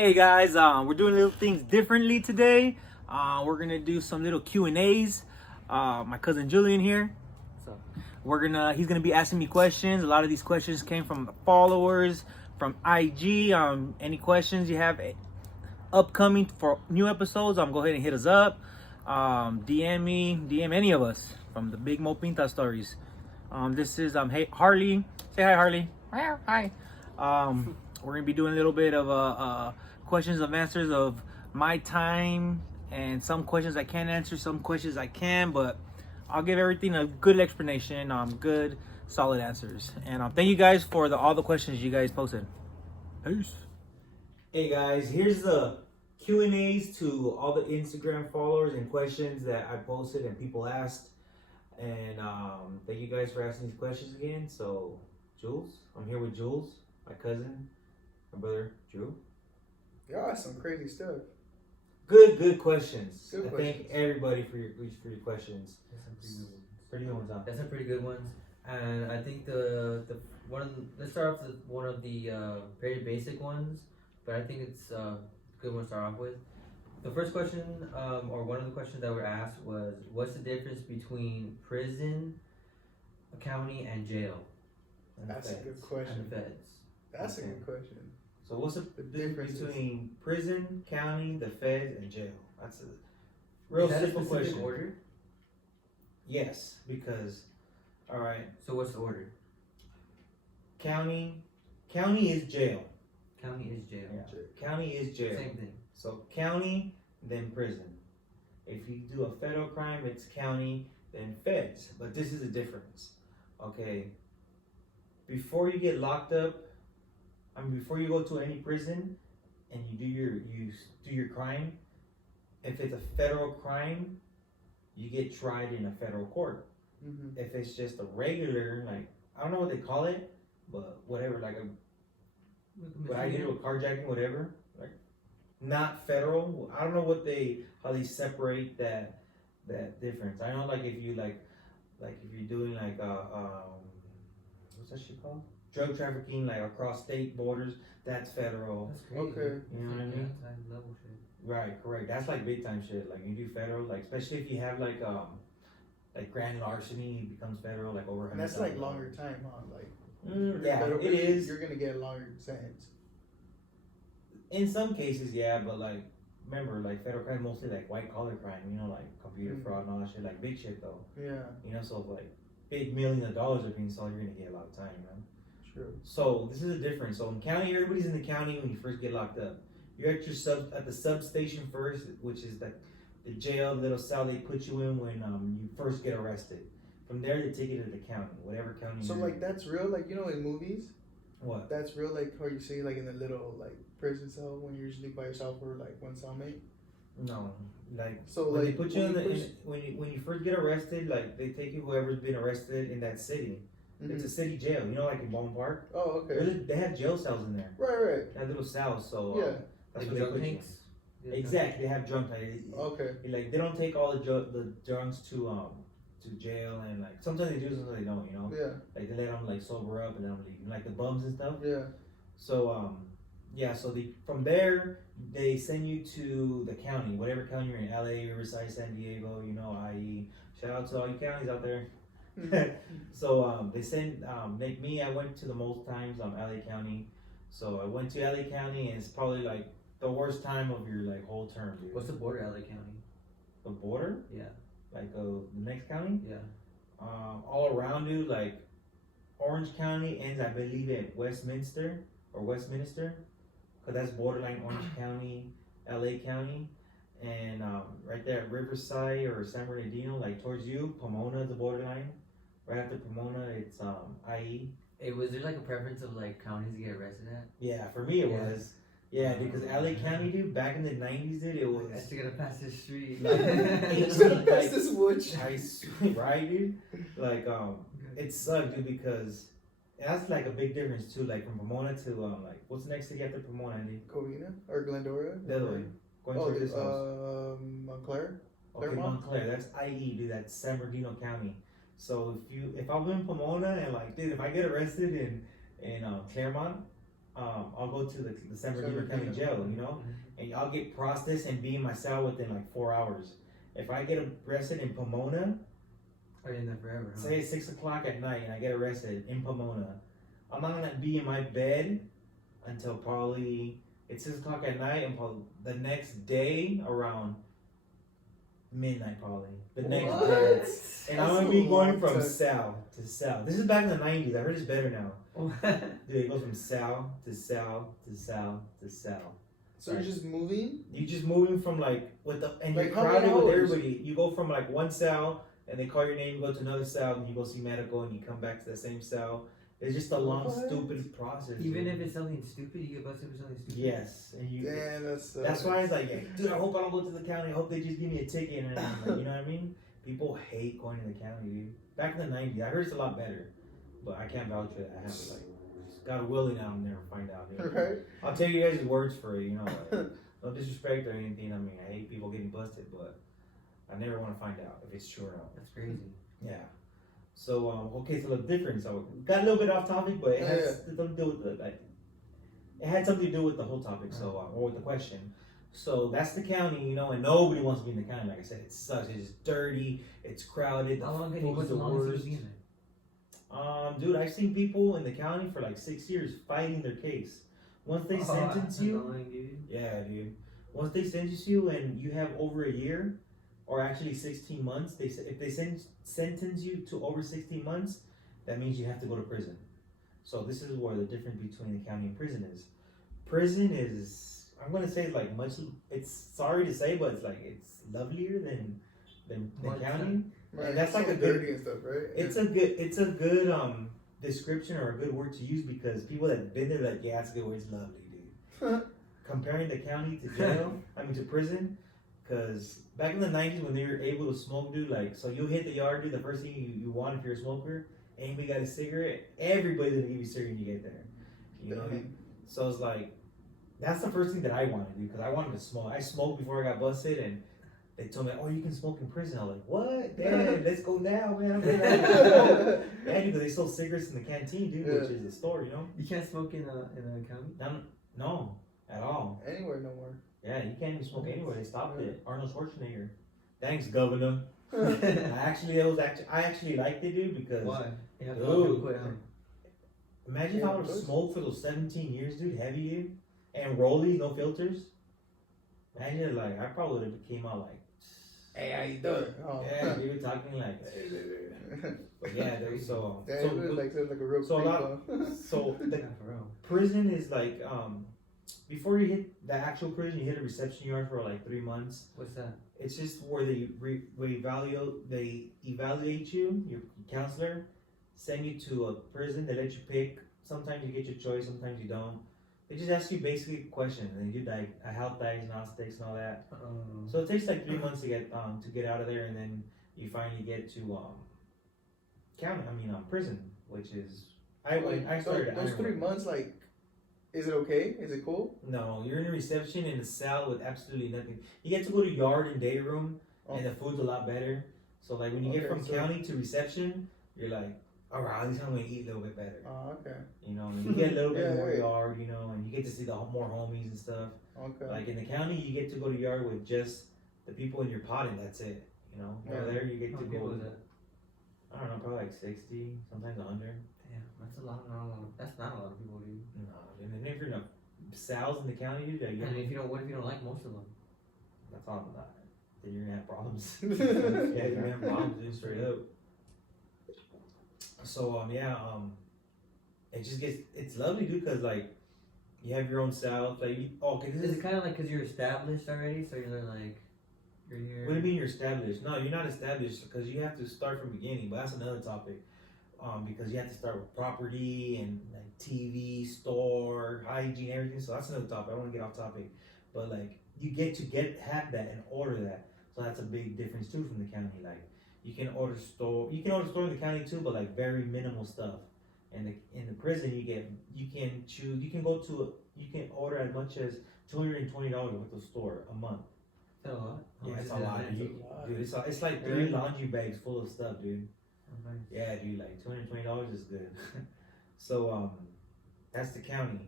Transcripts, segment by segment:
Hey guys, we're doing little things differently today. We're gonna do some little Q&As. My cousin Julian here. So he's gonna be asking me questions. A lot of these questions came from the followers, from IG. Any questions you have upcoming for new episodes, go ahead and hit us up. DM me, DM any of us from the Big Mo Pinta stories. This is hey Harley. Say hi, Harley. Hi. We're gonna be doing a little bit of questions and answers of my time, and some questions I can't answer, some questions I can, but I'll give everything a good explanation, good solid answers. And thank you guys for all the questions you guys posted. Peace. Hey guys, here's the Q&As to all the Instagram followers and questions that I posted and people asked. And thank you guys for asking these questions again. So Jules, I'm here with Jules, my cousin, my brother Drew. Yeah, some crazy stuff. Good questions. Good I questions. thank everybody for your questions. That's some Pretty good ones, huh? That's some pretty good ones. And I think let's start off with one of the very basic ones, but I think it's a good one to start off with. The first question, or one of the questions that were asked was, what's the difference between prison, a county, and jail? And That's a feds. good question. And the feds. That's a Okay. good question. So what's the difference differences. between prison, county, the feds, and jail? That's a real Is that a simple specific question. order? Yes, because all right, So what's the order? county is jail. County is jail. Yeah. County is jail. Same thing. So county, then prison. If you do a federal crime, it's county, then feds. But this is the difference. Okay. Before you get locked up, before you go to any prison and you do your crime, if it's a federal crime, you get tried in a federal court. Mm-hmm. If it's just a regular, like, I don't know what they call it, but whatever, like what I did with carjacking, whatever, like, not federal. I don't know how they separate that difference. I know, like, if you like if you're doing like what's that shit called? Drug trafficking, like across state borders, that's federal. That's crazy. Okay. You know what I mean? That's high level shit. Right, correct. That's like big time shit. Like you do federal, like especially if you have like grand larceny, it becomes federal, like over. And that's $100,000. like longer time, huh? Like Yeah, federal it prison, is. You're gonna get a longer sentence. In some cases, yeah, but like remember, like federal crime mostly like white collar crime, like computer Mhm. fraud and all that shit, like big shit though. Yeah, So if like big millions of dollars are being sold, you're gonna get a lot of time, man. true. So this is the difference. So in county, everybody's in the county when you first get locked up. You're at the substation first, which is the jail, the little cell they put you in when you first get arrested. From there, they take you to the county, whatever county. So you're like in. that's real, like in movies, What? that's real, like how you see like in the little like prison cell when you're usually by yourself or like one cellmate. No, like So when like they put you when when you first get arrested, like they take you whoever's been arrested in that city. It's a city jail, like in Baldwin Park. Oh, okay. They have jail cells in there. Right. They have little cells, so Yeah. that's Like where they drug put you. tanks? Yeah, Exactly, they have drunk tanks. Okay. Like they don't take all the drunks to jail, and like sometimes they do, sometimes they don't. Yeah. Like they let them like sober up and let them leave, like the bums and stuff. Yeah. So yeah, so from there they send you to the county, whatever county you're in, LA, Riverside, San Diego, IE. Shout out to all you counties out there. So they send like me, I went to the most times LA County. So I went to LA County, and it's probably like the worst time of your like whole term, dude. What's the border, LA County? The border? Yeah. Like the next county? Yeah. All around, dude, like Orange County ends, I believe, at Westminster, because that's borderline Orange County, LA County, and right there at Riverside or San Bernardino, like towards you, Pomona is the borderline. Right after Pomona, it's IE. Hey, was there like a preference of like counties to get arrested at? Yeah, for me it Yeah. was. Yeah, because LA County, dude, back in the 90s, dude, it was. That's to get past this street. Like, Just gonna pass this woods. I swear, right, dude? Like, it sucked, dude, because that's like a big difference too. Like from Pomona to like, what's the next city after Pomona, Andy? Covina or Glendora? The other way. Going Oh, to this house. Montclair. Okay, Claremont? Montclair. That's IE, dude. That's San Bernardino County. So if I'm in Pomona and like, dude, if I get arrested in Claremont, I'll go to the San Bernardino San County Bernardino. Jail, you know, and I'll get processed and be in my cell within like 4 hours. If I get arrested in Pomona, Are you in there forever? Huh? say it's 6 o'clock at night and I get arrested in Pomona, I'm not gonna be in my bed until probably it's 6 o'clock at night and probably the next day around midnight probably. The next What? day. And I'm That's gonna a be going long from time. cell to cell. This is back in the 90s. I heard it's better now. Oh. Dude, it goes from cell to cell to cell to cell. So you're just moving? You just moving from like with the and you're Like, how many crowded with hours? everybody. You go from like one cell and they call your name, you go to another cell and you go see medical and you come back to the same cell. It's just a long, What? stupid process. Even dude. if it's something stupid, you get busted for something stupid. Yes, and you. Damn, That's why it's like, dude, I hope I don't go to the county. I hope they just give me a ticket. And I'm like, you know what I mean? People hate going to the county, dude. Back in the 90s, I heard it's a lot better, but I can't vouch for that. I have to like, God willing, I'll never find out. Dude. Right? I'll take you guys' words for it. You know, like, no disrespect or anything. I mean, I hate people getting busted, but I never want to find out if it's true or not. That's crazy. Yeah. So okay, so the difference. So got a little bit off topic, but it Yeah, has something to do with the like. It had something to do with the whole topic, so or with the question. So that's the county, you know, and nobody wants to be in the county. Like I said, it sucks. It's dirty. It's crowded. How long can you food's what's the the longest worst. you've been there? Dude, I've seen people in the county for like 6 years fighting their case. Once they sentence that's you, annoying, dude. yeah, dude. Once they sentence you and you have over a year, or actually 16 months, if they sentence you to over 16 months, that means you have to go to prison. So this is where the difference between the county and prison is. Prison is, I'm gonna say, like much. It's sorry to say, but it's lovelier than What's county. Right. That's like so a good- dirty and stuff, right? It's a good description or a good word to use because people that've been there like, yeah, it's a good word. It's lovely, dude. Comparing the county to jail, to prison, because back in the 90s when they were able to smoke, dude, like, so you hit the yard, dude, the first thing you want if you're a smoker, anybody got a cigarette, everybody's gonna give you a cigarette when you get there. You know what I mean? So it's like, that's the first thing that I wanted to do, because I wanted to smoke. I smoked before I got busted, and they told me, oh, you can smoke in prison. I was like, what? Damn, let's go now, man. I'm ready. Yeah, because they sold cigarettes in the canteen, dude, which is a store, you know? You can't smoke in a county? No, at all. Anywhere no more. Yeah, you can't even smoke anywhere. They stopped it. Arnold Schwarzenegger. Thanks, Governor. I actually liked it, dude, because Why? You have to Dude. quit, huh? imagine if I would have smoked for those 17 years, dude, heavy, dude, and rollies, no filters. Imagine, like, I probably would have came out like, Hey, how you doing? Oh. yeah, dude, talking like, but yeah, dude, so, Damn, it was like a real so a lot- creep, so the Yeah, for real. prison is like, before you hit the actual prison, you hit a reception yard for like 3 months. What's that? It's just where they evaluate you, your counselor, send you to a prison. They let you pick. Sometimes you get your choice, sometimes you don't. They just ask you basically questions, and they do like a health diagnostics and all that. So it takes like 3 months to get out of there, and then you finally get to prison, which is I started. Those 3 months, like, is it okay? Is it cool? No, you're in a reception in a cell with absolutely nothing. You get to go to yard and day room, and the food's a lot better. So like when you get Okay, from so- county to reception, you're like, all right, at least I'm gonna eat a little bit better. Oh, okay. You know, and you get a little bit Yeah, more yeah. yard, you know, and you get to see the more homies and stuff. Okay. Like in the county, you get to go to yard with just the people in your pot, and that's it. You know, over Yeah. there you get How to many people go. is that? I don't know, probably like 60, sometimes 100. Damn, that's a lot. That's not a lot of people, dude. No, and then if you're in a cells in the county, dude, like, And if you don't, what if you don't like most of them? that's all about it. Then you're gonna have problems. Yeah, you're gonna have problems, dude, straight up. So it just it's lovely, dude, cause like you have your own cell. Like, okay, this Is is. it kind of like because you're established already, so you're like, you're here. What do you mean you're established? No, you're not established because you have to start from the beginning. But that's another topic. Because you have to start with property and like TV, store, hygiene, everything. So that's another topic. I don't want to get off topic, but like you get to have that and order that. So that's a big difference too from the county. Like you can order store in the county too, but like very minimal stuff. And in the prison you can choose. You can order as much as $220 worth of store a month. Is that a lot? How Yeah, much it's is a it lot, in dude. lot. Dude, it's like 3 laundry bags full of stuff, dude. Oh, nice. Yeah, dude, like $220 is good. So that's the county.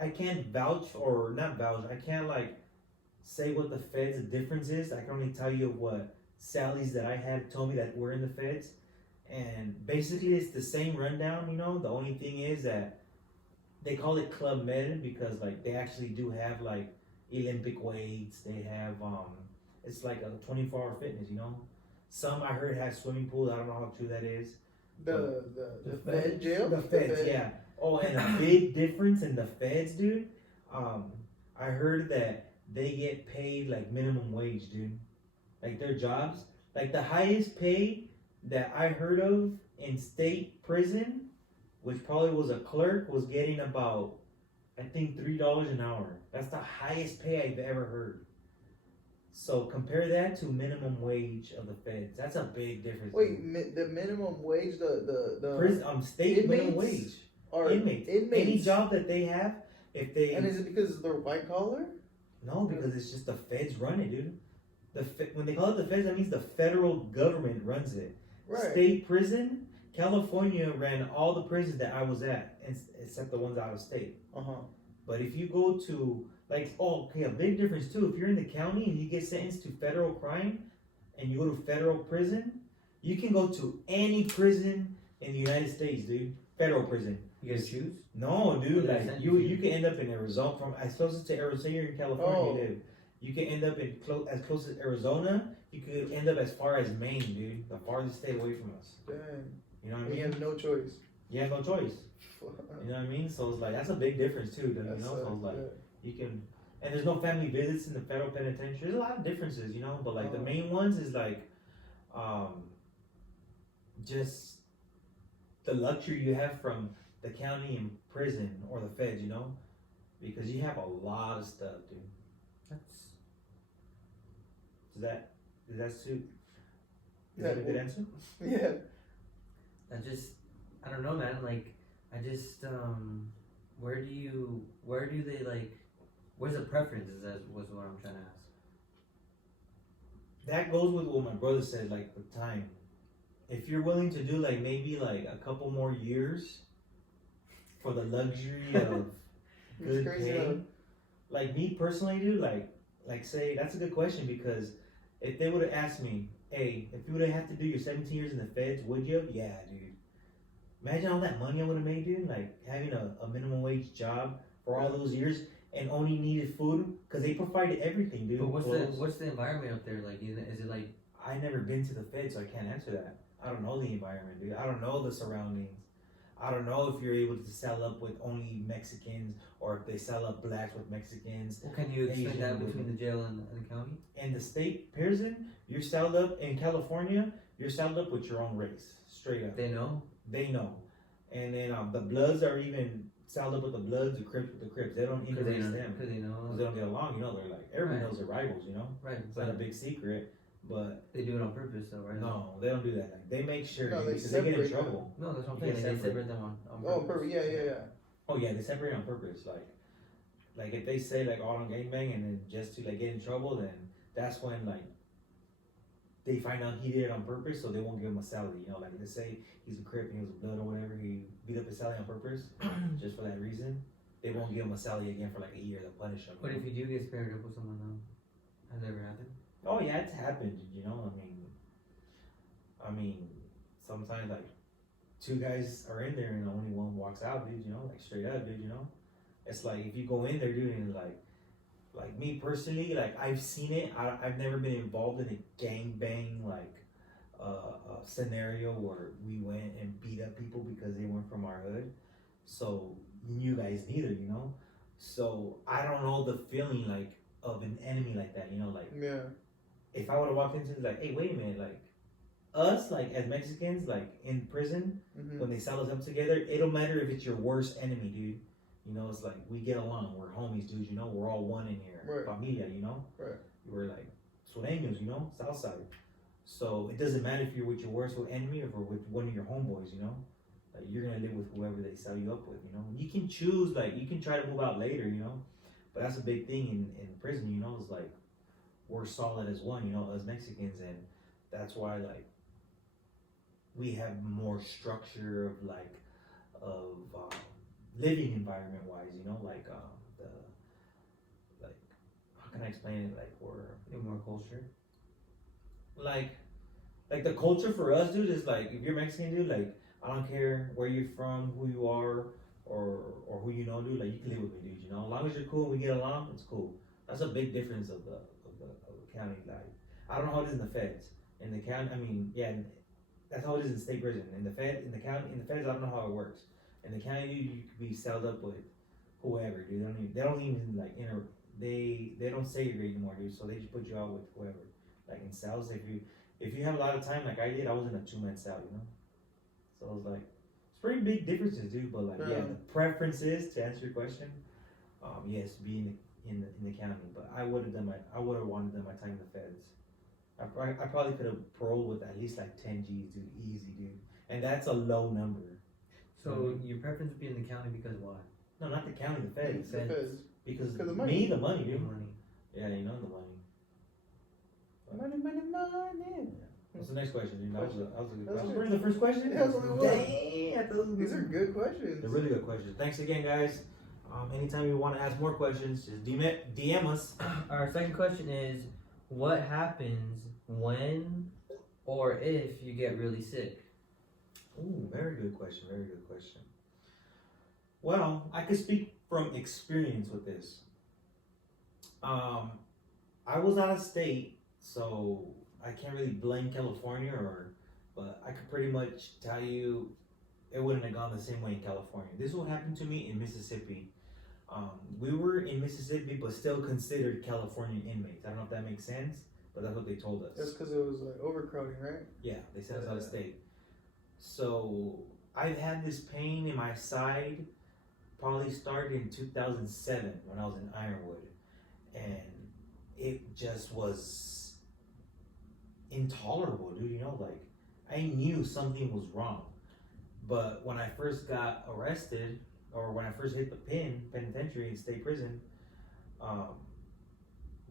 I can't vouch or not vouch. I can't like say what the feds difference is. I can only tell you what Sally's that I had told me that were in the feds, and basically it's the same rundown. You know, the only thing is that they call it Club Med because like they actually do have like Olympic weights. They have it's like a 24-hour fitness. You know, some I heard have swimming pools. I don't know how true that is. The Fed jail. The feds, yeah. Oh, and a big difference in the feds, dude. I heard that they get paid like minimum wage, dude. Like their jobs, like the highest pay that I heard of in state prison, which probably was a clerk, was getting about, I think, $3 an hour. That's the highest pay I've ever heard. So compare that to minimum wage of the feds. That's a big difference. Wait, the minimum wage, the prison, state minimum inmates wage. or Inmates. Any job that they have, if they and is it because they're white collar? no, because it's just the feds run it, dude. When they call it the feds, that means the federal government runs it. Right. State prison, California ran all the prisons that I was at, except the ones out of state. But if you go to a big difference too. If you're in the county and you get sentenced to federal crime, and you go to federal prison, you can go to any prison in the United States, dude. Federal prison. You guys choose? No, dude. What Like sentence you can end up in Arizona. From as close as to Arizona, say you're in California, dude. You can end up in as close as Arizona. You could end up as far as Maine, dude. The farthest state away from us. Dang. You know what I You mean? have no choice. You have no choice. You know what I mean? So it's like that's a big difference too, dude. You know, so it's like you can, and there's no family visits in the federal penitentiary. There's a lot of differences, you know. But like the main ones is like, just the luxury you have from the county and prison or the feds, you know, because you have a lot of stuff, dude. Does that suit? Is that a good answer? Yeah. I don't know, man. Like, where do they like, where's the preference? Was what I'm trying to ask. That goes with what my brother said, like the time. If you're willing to do like maybe like a couple more years for the luxury of good pay, like me personally, dude, like say that's a good question because if they would have asked me, hey, if you would have had to do your 17 years in the feds, would you? Yeah, dude. Imagine all that money I would have made, dude. Like having a minimum wage job for all those years and only needed food because they provided everything, dude. But what's the environment up there like? Is it like? I never been to the feds, so I can't answer that. I don't know the environment, dude. I don't know the surroundings. I don't know if you're able to sell up with only Mexicans or if they sell up blacks with Mexicans. Well, can you explain Asian that with between the jail and the county? In the state prison, you're sold up in California. You're sold up with your own race, straight up. They know. They know, and then the Bloods are even sold up with the Bloods, the Crips with the Crips. They don't even race them because they know. because they don't get along. You know, they're like everyone knows their rivals. You know, right? It's not a big secret. But they do it on purpose, though, right? No, they don't do that. Like, they make sure No, they because they get in separate trouble. No, that's what I'm saying. They separate them on purpose. Oh, perfect. Yeah. Oh yeah, they separate on purpose. Like if they say like, "Oh, I don't gangbang," and then just to like get in trouble, then that's when like they find out he did it on purpose, so they won't give him a salary. You know, like they say he's a Crip and he was a Blood or whatever, he beat up his Sally on purpose, just for that reason. They won't give him a salary again for like a year. They'll punish him. But if you do get paired up with someone, though, has that ever happened? Oh yeah, it's happened. You know, I mean, sometimes like two guys are in there and only one walks out, dude. You know, like straight up, dude. You know, it's like if you go in there, dude, and like me personally, like I've seen it. I've never been involved in a gangbang scenario where we went and beat up people because they weren't from our hood. So you guys neither, you know. So I don't know the feeling like of an enemy like that, you know, like if I would have walked into like, hey, wait a minute, like us, like as Mexicans, like in prison, when they sell us up together, it don't matter if it's your worst enemy, dude. You know, it's like we get along, we're homies, dude. You know, we're all one in here, familia. You know, we're like sureños, you know, Southside. So it doesn't matter if you're with your worst enemy or with one of your homeboys. You know, like you're gonna live with whoever they sell you up with. You know, you can choose, like you can try to move out later. You know, but that's a big thing in prison. You know, it's like we're solid as one. You know, as Mexicans, and that's why like we have more structure of living environment wise, you know, like the like how can I explain it? Like we're More culture. like the culture for us, dude, is like if you're Mexican, dude, like I don't care where you're from, who you are, or who you know, dude. Like you can live with me, dude. You know, as long as you're cool, and we get along, it's cool. That's a big difference of the county. Like I don't know how it is in the feds. In the county, I mean, yeah, that's how it is in state prison. In the feds, I don't know how it works. In the county, dude, you could be celled up with whoever, dude. They don't even like they don't segregate anymore, dude. So they just put you out with whoever. Like in cells, if you have a lot of time like I did, I was in a 2-man cell, you know. So it was like it's pretty big differences, dude. But like yeah, the preference is to answer your question. Yes, be in the county, but I would have wanted done my time in the feds. I probably could have paroled with at least like 10 G's, dude, easy, dude, and that's a low number. So your preference would be in the county because why? No, not the county, the feds. The feds. Because the the money. the money, dude. Money. Yeah, you know the money. Money. What's the next question, dude? That was That's really the first question. Yeah, that's only one. Dang, I thought it was These are good questions. They're really good questions. Thanks again, guys. Anytime you want to ask more questions, just DM us. Our second question is, what happens when or if you get really sick? Ooh, very good question. Very good question. Well, I could speak from experience with this. I was out of state, so I can't really blame California, but I could pretty much tell you it wouldn't have gone the same way in California. This is what happened to me in Mississippi. We were in Mississippi, but still considered California inmates. I don't know if that makes sense, but that's what they told us. That's because it was like overcrowding, right? Yeah, they sent us out of state. So I've had this pain in my side probably started in 2007 when I was in Ironwood, and it just was intolerable, dude. You know, like I knew something was wrong, but when I first got arrested, or when I first hit the penitentiary in state prison,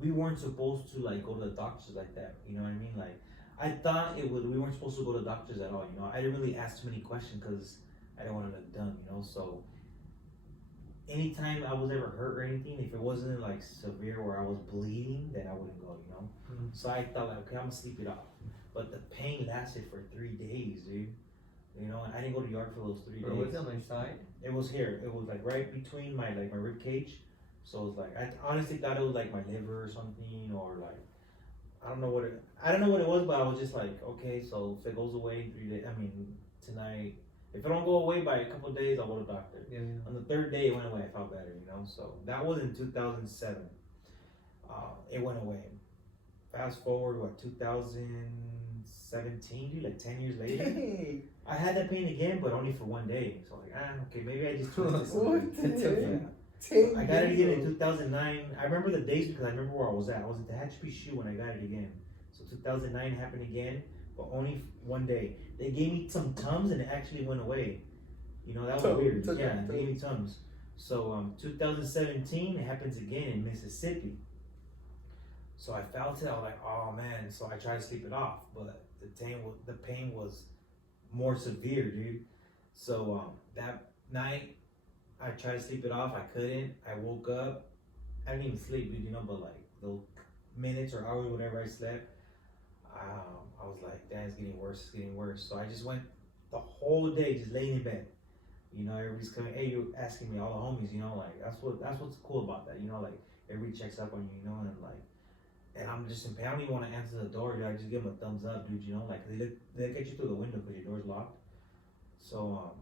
we weren't supposed to like go to the doctors like that. You know what I mean? Like I thought we weren't supposed to go to doctors at all. You know, I didn't really ask too many questions because I didn't want to look dumb. You know, so anytime I was ever hurt or anything, if it wasn't like severe where I was bleeding, then I wouldn't go. You know, so I thought like, okay, I'm gonna sleep it off. But the pain lasted for 3 days, dude. You know, and I didn't go to yard for those 3 days. Was it on my side? It was here. It was like right between my rib cage. So it was like I honestly thought it was like my liver or something, or like I don't know what it was, but I was just like, okay, so if it goes away in 3 days, I mean tonight, if it don't go away by a couple of days, I'll go to the doctor. Yeah. On the 3rd day, it went away. I felt better, you know. So that was in 2007. It went away. Fast forward, 2017, dude, like 10 years later. Dang. I had that pain again, but only for 1 day. So like, okay, maybe I just twisted What something. the heck? Yeah. I got it again in 2009. I remember the dates because I remember where I was at. I was at the Tehachapi Shoe when I got it again. So 2009 happened again, but only 1 day. They gave me some Tums and it actually went away. You know, that was weird. Yeah, they gave me Tums. So 2017, it happens again in Mississippi. So I felt it. I was like, oh man. So I tried to sleep it off, but the pain was more severe, dude. So that night, I tried to sleep it off. I couldn't. I woke up. I didn't even sleep, dude. You know, but like those minutes or hours, whenever I slept, I was like, damn, it's getting worse. It's getting worse. So I just went the whole day just laying in bed. You know, everybody's coming. Hey, you're asking me, all the homies. You know, like that's what's cool about that. You know, like everybody checks up on you. You know, and like. And I'm just in pain. I don't even want to answer the door, dude. I just give them a thumbs up, dude. You know, like they look at you through the window because your door's locked. So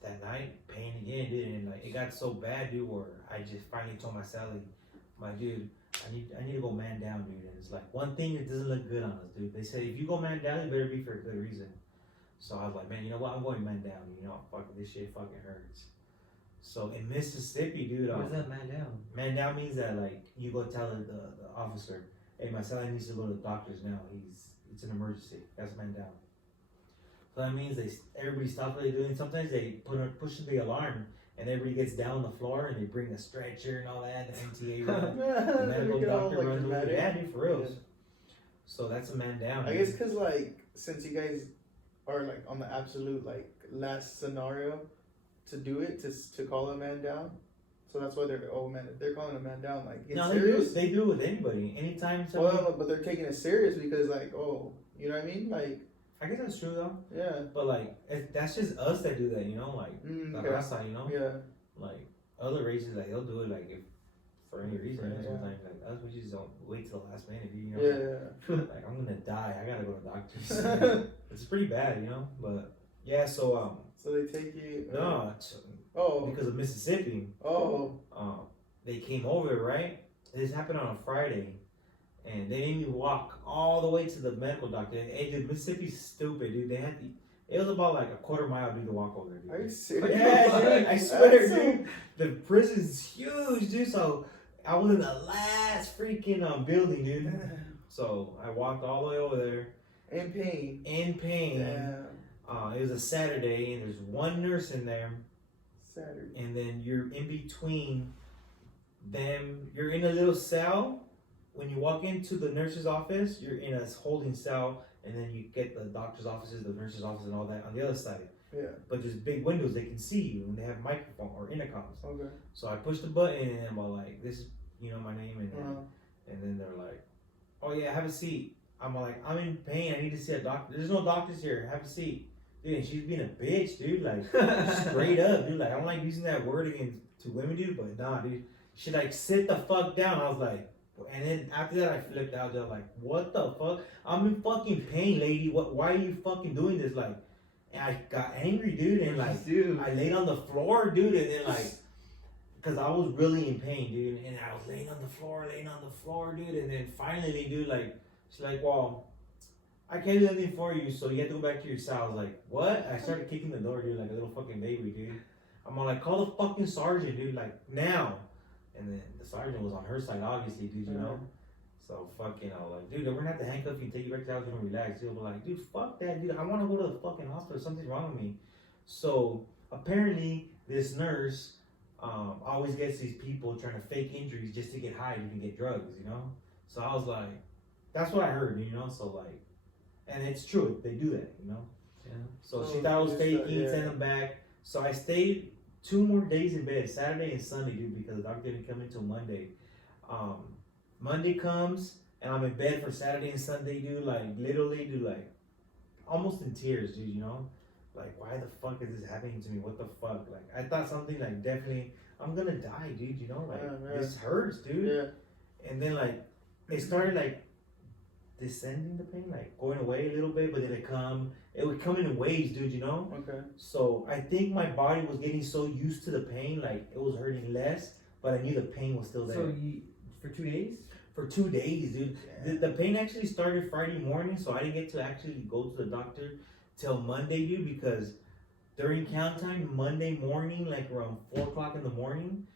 that night, pain again, dude, and like it got so bad, dude, where I just finally told my Sally, my dude, I need to go man down, dude. And it's like one thing that doesn't look good on us, dude. They say if you go man down, it better be for a good reason. So I was like, man, you know what? I'm going man down. You know, fuck this shit, fucking hurts. So in Mississippi, dude, what does that man down? Man down means that like you go tell the officer, hey, my son needs to go to the doctor's now. It's an emergency. That's man down. So that means everybody stops what they're doing. Sometimes they push the alarm and everybody gets down on the floor and they bring a stretcher and all that. The MTA run, the medical doctor runs over. Yeah, dude, for real. Yeah. So that's a man down. I guess because like since you guys are like on the absolute like last scenario, to do it to call a man down. So that's why they're calling a man down. Like, it's No, serious. they do it with anybody. Anytime somebody. Well, but they're taking it serious because, like, oh, you know what I mean? Like, I guess that's true though. yeah. But like, that's just us that do that, you know, like the Okay. raza, you know, Yeah. like other races, like they'll do it like if for any reason. Yeah. Sometimes like us, we just don't wait till the last minute, you know. Yeah. Like I'm gonna die, I gotta go to the doctors. It's pretty bad, you know. But yeah, so So they take you. no, Oh. because of Mississippi, Oh. they came over, right? This happened on a Friday. And they made me walk all the way to the medical doctor. Hey, dude, Mississippi's stupid, dude. It was about like a quarter mile, dude, to walk over, dude. Are you serious? Yeah, dude, I swear, That's so- dude. The prison's huge, dude. So I was in the last freaking building, dude. So I walked all the way over there In pain. in pain. Damn. It was a Saturday, and there's one nurse in there, Saturday. and then you're in between them. You're in a little cell. When you walk into the nurse's office, you're in a holding cell, and then you get the doctor's offices, the nurse's office, and all that on the other side. Yeah. But there's big windows; they can see you, and they have microphone or intercoms. Okay. So I pushed the button, and I'm all like, "This is, you know, my name," and then, Uh-huh. and then they're like, "Oh yeah, have a seat." I'm all like, "I'm in pain. I need to see a doctor. There's no doctors here. Have a seat." Dude, and she's being a bitch, dude. Like straight up, dude. Like I don't like using that word against to women, dude, but nah, dude. She like sit the fuck down. I was like. And then after that, I flipped out. They're like, "What the fuck? I'm in fucking pain, lady. What? Why are you fucking doing this?" Like, and I got angry, dude, and like, dude. I laid on the floor, dude, and then like, cause I was really in pain, dude, and I was laying on the floor, dude, and then finally, dude, like, she's like, "Well, I can't do anything for you, so you have to go back to your cell." I was like, "What?" I started kicking the door, dude, like a little fucking baby, dude. I'm all like, "Call the fucking sergeant, dude, like now." And then the sergeant was on her side, obviously, dude, you know? So, fucking, I was like, "Dude, we're gonna have to handcuff you and take you back to the house and relax." Dude, I'm like, "Dude, fuck that, dude. I wanna go to the fucking hospital. Something's wrong with me." So, apparently, this nurse always gets these people trying to fake injuries just to get high and get drugs, you know? So, I was like, that's what I heard, you know? So, like, and it's true, they do that, you know? Yeah. So, So she thought I was just, faking, yeah. send them back. So, I stayed 2 more days in bed, Saturday and Sunday, dude, because the doctor didn't come until Monday. Monday comes, and I'm in bed for Saturday and Sunday, dude, like, literally, dude, like, almost in tears, dude, you know? Like, why the fuck is this happening to me? What the fuck? Like, I thought something, like, definitely, I'm gonna die, dude, you know? Like, Yeah, this hurts, dude. Yeah. And then, like, it started, like, descending the pain, like, going away a little bit, but then it would come in waves, dude, you know? Okay. So I think my body was getting so used to the pain, like it was hurting less, but I knew the pain was still there. So you for 2 days? For 2 days, dude. The pain actually started Friday morning, so I didn't get to actually go to the doctor till Monday, dude, because during count time, Monday morning, like around 4 o'clock in the morning,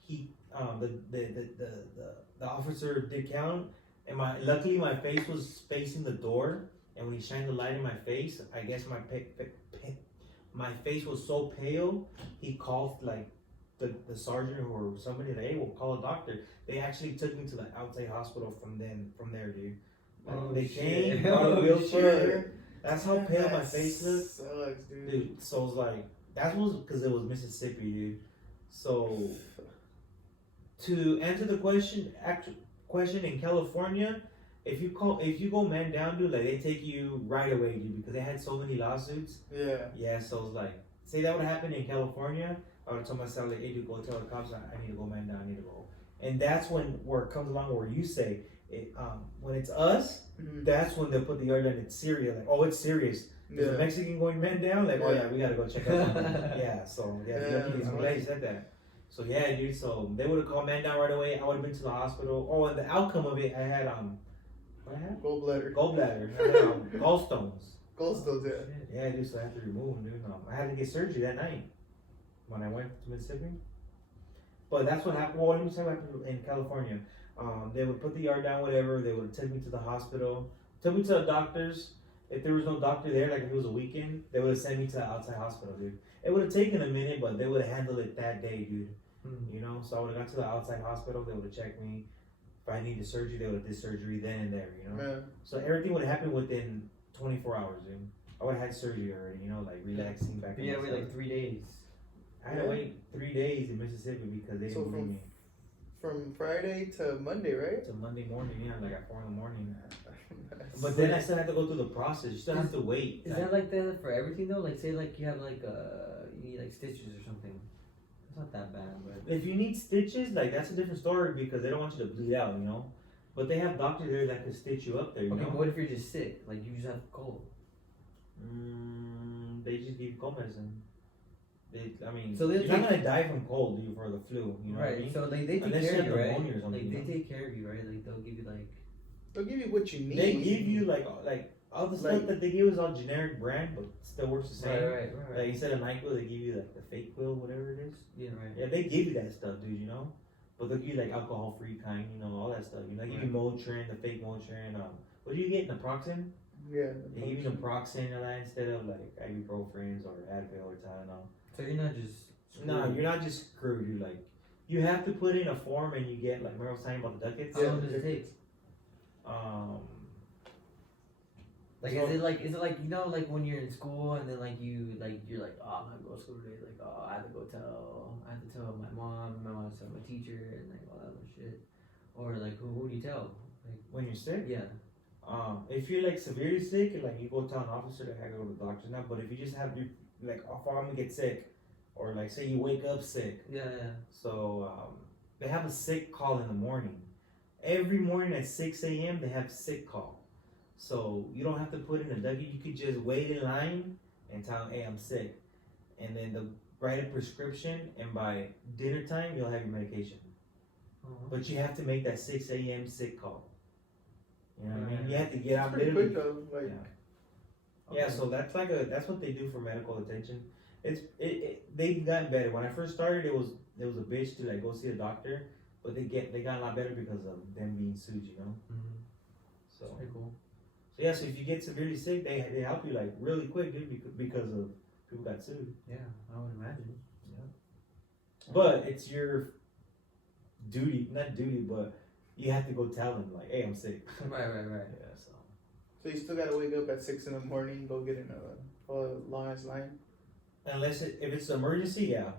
he the officer did count, and luckily my face was facing the door, and when he shined the light in my face, I guess my face was so pale, he called like the sergeant or somebody like, "Hey, we'll call a doctor." They actually took me to the outside hospital from there, dude. Like, Oh, they shit. came, brought a Oh, wheelchair. That's how pale my That face looked. Sucks, dude. Dude, so it was like, that was because it was Mississippi, dude. So, to answer the question in California, if you go man down, dude, like they take you right away, dude, because they had so many lawsuits. Yeah. Yeah, so it's like, say that would happen in California, I would tell myself like, "Hey, dude, go tell the cops I need to go man down, I need to go." And that's where it comes along where you say, when it's us, Mhm. that's when they put the yard down. It's serious, like, "Oh, it's serious." There's a Mexican going man down, like, "Oh yeah, we gotta go check out." Yeah, so yeah, Yeah, I'm glad you said that. So yeah, dude. So they would have called man down right away. I would have been to the hospital. Oh, and the outcome of it, I had what I had? Gallbladder. Gallbladder. I had gallstones. Gallstones, yeah. Yeah, dude. So I had to remove them, dude. I had to get surgery that night when I went to Mississippi. But that's what happened. Well, let me tell you what happened in California. They would put the yard down, whatever. They would take me to the hospital, took me to the doctors. If there was no doctor there, like if it was a weekend, they would have sent me to the outside hospital, dude. It would have taken a minute, but they would have handled it that day, dude. You know, so I would have gone to the outside hospital. They would have checked me. If I needed surgery, they would have did surgery then and there, you know. Yeah. So everything would have happened within 24 hours, dude. I would have had surgery already, you know, like relaxing back. But yeah, wait like 3 days. I had to wait 3 days in Mississippi because they So didn't believe me. From Friday to Monday, right? It's a Monday morning, yeah, like at 4 in the morning. But then I still have to go through the process. You still have to wait. Is that like that for everything though? Like say like you have like you need like stitches or something. It's not that bad, but if you need stitches, like that's a different story because they don't want you to bleed out, you know. But they have doctors there that could stitch you up there, you okay. know. But what if you're just sick? Like you just have cold. They just give you cold medicine. I mean, So they you're not gonna die from cold, do you, for the flu, you know right. what I mean? So like they take Unless care you of you, have right? pneumonia or something, Like they you know? take care of you, right? Like they'll give you like. They'll give you what you need. They give you like all the stuff Like- that they give is all generic brand, but still works the same. Right. Like instead of NyQuil, they give you like the fake quill, whatever it is. Yeah, right. Yeah, they give you that stuff, dude. You know, but they'll give you like alcohol-free kind, you know, all that stuff. You know, they give you Motrin, the fake Motrin. What do you get? Naproxen. Yeah. They give you Naproxen and that instead of like ibuprofen or Advil or Tylenol. So you're not just. No, screwed. you're not just screwed. You like, you have to put in a form and you get like remember I was talking about the ducats. How long does it take? Like So- is it like you know like when you're in school and then like you're like oh I'm not going to school today, like oh I have to tell my mom, tell my teacher and like all that other shit, or like who do you tell? Like when you're sick. yeah. If you're like severely sick, like you go tell an officer that I gotta go to the doctor now. But if you just have your like, oh, I'm gonna get sick, or like say you wake up sick, Yeah. so they have a sick call in the morning. Every morning at 6 a.m. they have sick call, so you don't have to put in a W. You could just wait in line and tell them, hey, I'm sick, and then they'll write a prescription, and by dinner time you'll have your medication. But you have to make that 6 a.m. sick call. You know what I mean? You have to get It's out pretty literally. quick though. Like, Yeah, so that's like that's what they do for medical attention. They've gotten better. When I first started, it was a bitch to like go see a doctor, but they got a lot better because of them being sued, you know. So That's pretty cool. So yeah, so if you get severely sick, they help you like really quick, dude, because of people got sued. Yeah, I would imagine. But it's your duty, not duty, but you have to go tell them like, hey, I'm sick. Right. Yeah, so. so you still gotta wake up at 6 in the morning, go get in a long ass line. Unless if it's an emergency, yeah.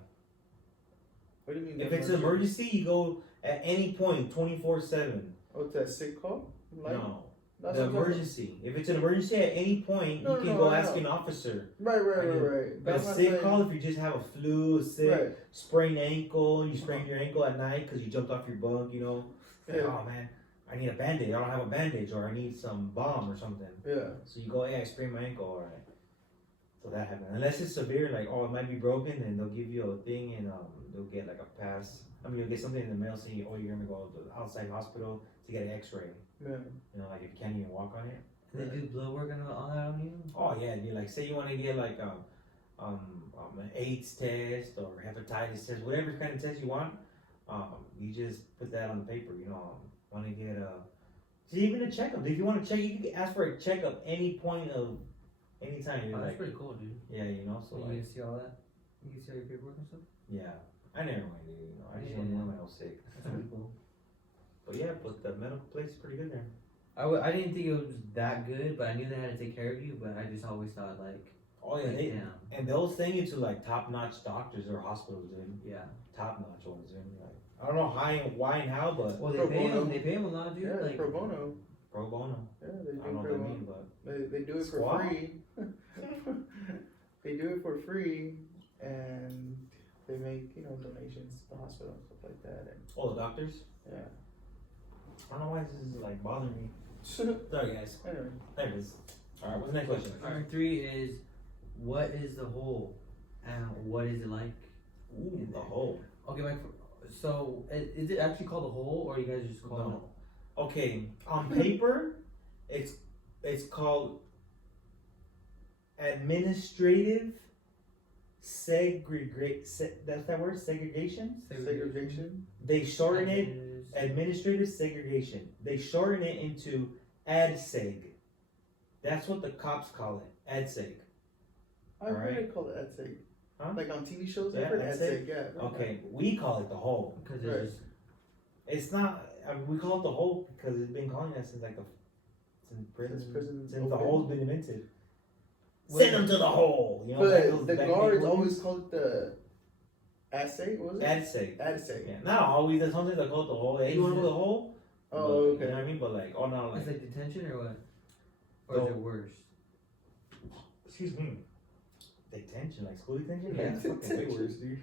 What do you mean? If it's an emergency, you go at any point, 24/7. Oh, to a sick call? Like, No, that's the what I'm talking emergency. If it's an emergency at any point, No, you can no, go I ask know. an officer. about. Right. But But a I'm not sick saying- call, if you just have a flu, a sick, Right. sprained ankle, you sprained your ankle at night because you jumped off your bunk, you know. Like, Yeah. oh man, I need a band-aid. I don't have a bandage, or I need some balm or something. Yeah. So you go, hey, I sprained my ankle, all right. So that happened. Unless it's severe, like, oh, it might be broken, then they'll give you a thing and they'll get like a pass. I mean, you'll get something in the mail saying, oh, you're gonna go to the outside hospital to get an X-ray. Yeah. You know, like if you can't even walk on it. And they do blood work and all that on you. Oh yeah, you like say you want to get like an AIDS test or hepatitis test, whatever kind of test you want. You just put that on the paper. You know, want to get even a checkup. If you want to check, you can ask for a checkup any point of any time. You're Oh, that's like, pretty cool, dude. yeah, you know. So So you like, can see all that. You can see all your paperwork and stuff. yeah, I never went. You know, I just went when I was sick. That's pretty cool. But yeah, but the medical place is pretty good there. I didn't think it was that good, but I knew they had to take care of you. But I just always thought like, Oh yeah, they, damn, and they'll send you to like top-notch doctors or hospitals, dude. yeah. Top-notch ones, dude. Like, I don't know why and how, but Well, Pro they pay bono. them. They pay them a lot, dude. Yeah, like pro bono. pro bono. Yeah, they do I don't know pro what that bono. means, but They do it Squaw? for free. They do it for free, and they make donations to the hospital and stuff like that. And oh, the doctors. yeah. I don't know why this is like bothering me. Sorry, guys. Anyway, There it is. All right, what's the next question? Number 3 is, what is the hole, and what is it like? Ooh, the hole. Okay, Mike. So is it actually called a hole, or you guys just call No. Okay, on paper, it's called administrative that's that word, segregation. it segregation. They shorten it administrative segregation. They shorten it into ADSEG. That's what the cops call it, ADSEG. I've heard Alright. it called AdSeg. Huh? Like on TV shows, Yeah, I've heard AdSeg. AdSeg. Yeah. Okay, we call it the hole. because Right. it's just It's not. I mean, we call it the hole because it's been calling us since like since prison since the opened. hole's been invented. Wait. Send them to the hole. You know, But back the in guards movies. always call it the Assay, what was it? AdSeg. Assay. Yeah, not always. Sometimes I call it the hole. Hey, you want to go to the hole? Oh, But, okay. You know what I mean? But like, oh no, It's like, like detention or what? Or is No. it worse? excuse me, detention, like school detention. Yeah. Yeah, it's fucking way worse, dude.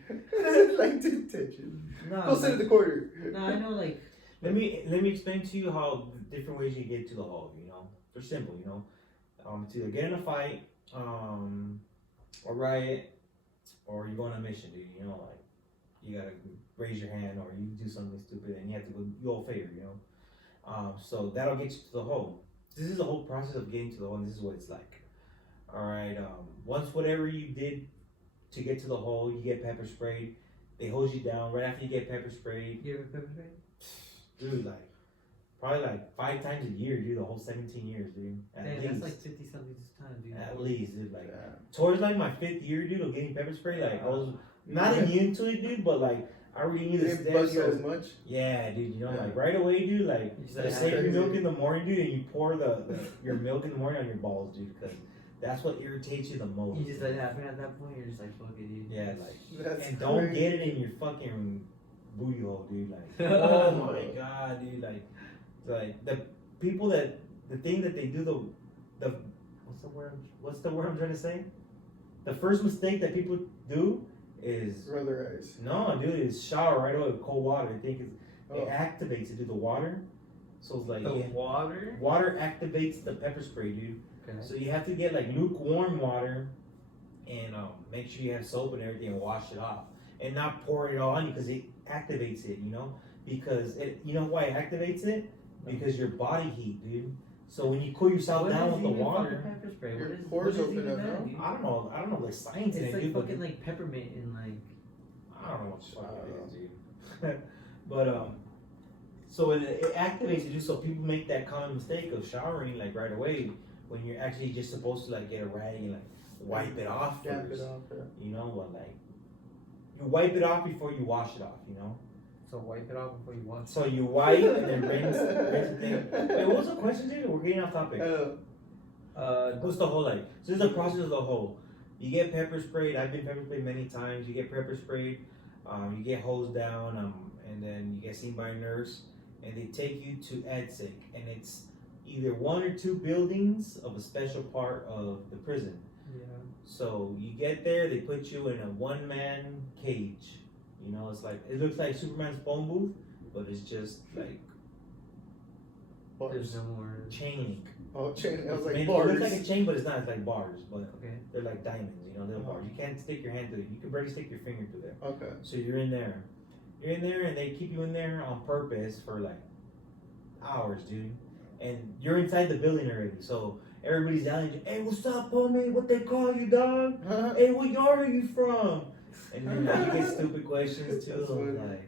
Like detention. No, Go sit in the corner. no, I know like Let me explain to you how different ways you get to the hole. You know, they're simple. You know, to either get in a fight, or riot, or you go on a mission, dude. You know, like you gotta raise your hand, or you do something stupid, and you have to go. You all favor. You know, so that'll get you to the hole. This is the whole process of getting to the hole, and this is what it's like. All right. Once whatever you did to get to the hole, you get pepper sprayed. They hose you down right after you get pepper sprayed. you ever pepper spray? Dude, like, probably like 5 times a year, dude, the whole 17 years, dude. At Damn, least. that's like 50 something times, dude. At least, dude. Like, Yeah. towards like my 5th year, dude, of getting pepper spray, like, I was not immune to it, dude, but like, I already knew the It steps. bugs you So, as much. yeah, dude, you know, Yeah. like, right away, dude, like, You just you like, save your crazy. milk in the morning, dude, and you pour your milk in the morning on your balls, dude, because that's what irritates you the most. You just let it happen at that point. You're just like, fuck it, dude. Yeah, like, That's and don't crazy. get it in your fucking booty hole, dude. Like, oh my god, dude. Like the people the thing that they do the what's the word I'm trying to say? The first mistake that people do is Roll their eyes. no, dude, is shower right away with cold water. I think it Oh. activates it, dude, the water. So it's like The yeah, water. water activates the pepper spray, dude. Okay. So you have to get like lukewarm water and make sure you have soap and everything and wash it off. And not pour it all on you because it activates it, you know? Because you know why it activates it? Because your body heat, dude. So when you cool yourself What down is with the even water, fucking pepper spray? Your What is, pores what is open even up, that, no? dude? I don't know the science in It's it, like dude, but fucking like peppermint and like. I don't know what the fuck it is, dude. But so it activates it, dude. So people make that common mistake of showering like right away when you're actually just supposed to like get a rag and like wipe it off Damp first. it off. Yeah. You know, but like you wipe it off before you wash it off. You know, So wipe it off before you wash. so you wipe and then rinse the thing. Wait, what was the question, dude? We're getting off topic. What's the whole like? So this is the process of the whole. You get pepper sprayed. I've been pepper sprayed many times. You get pepper sprayed. You get hosed down. And then you get seen by a nurse, and they take you to AdSig, and it's either 1 or 2 buildings of a special part of the prison. Yeah. So you get there, they put you in a 1-man cage. You know, it's like it looks like Superman's phone booth, but it's just like There's Bars. no more. chain link. Oh, chain. I was like Maybe it bars. looks like a chain, but it's not. It's like bars, but Okay. they're like diamonds. You know, little bars. You can't stick your hand through it. You can barely stick your finger through there. Okay. So you're in there. You're in there, and they keep you in there on purpose for like hours, dude. And you're inside the building already. So everybody's yelling, "Hey, what's up, homie? What they call you, dog? Hey, what yard are you from?" And then like, you get stupid questions too, That's funny.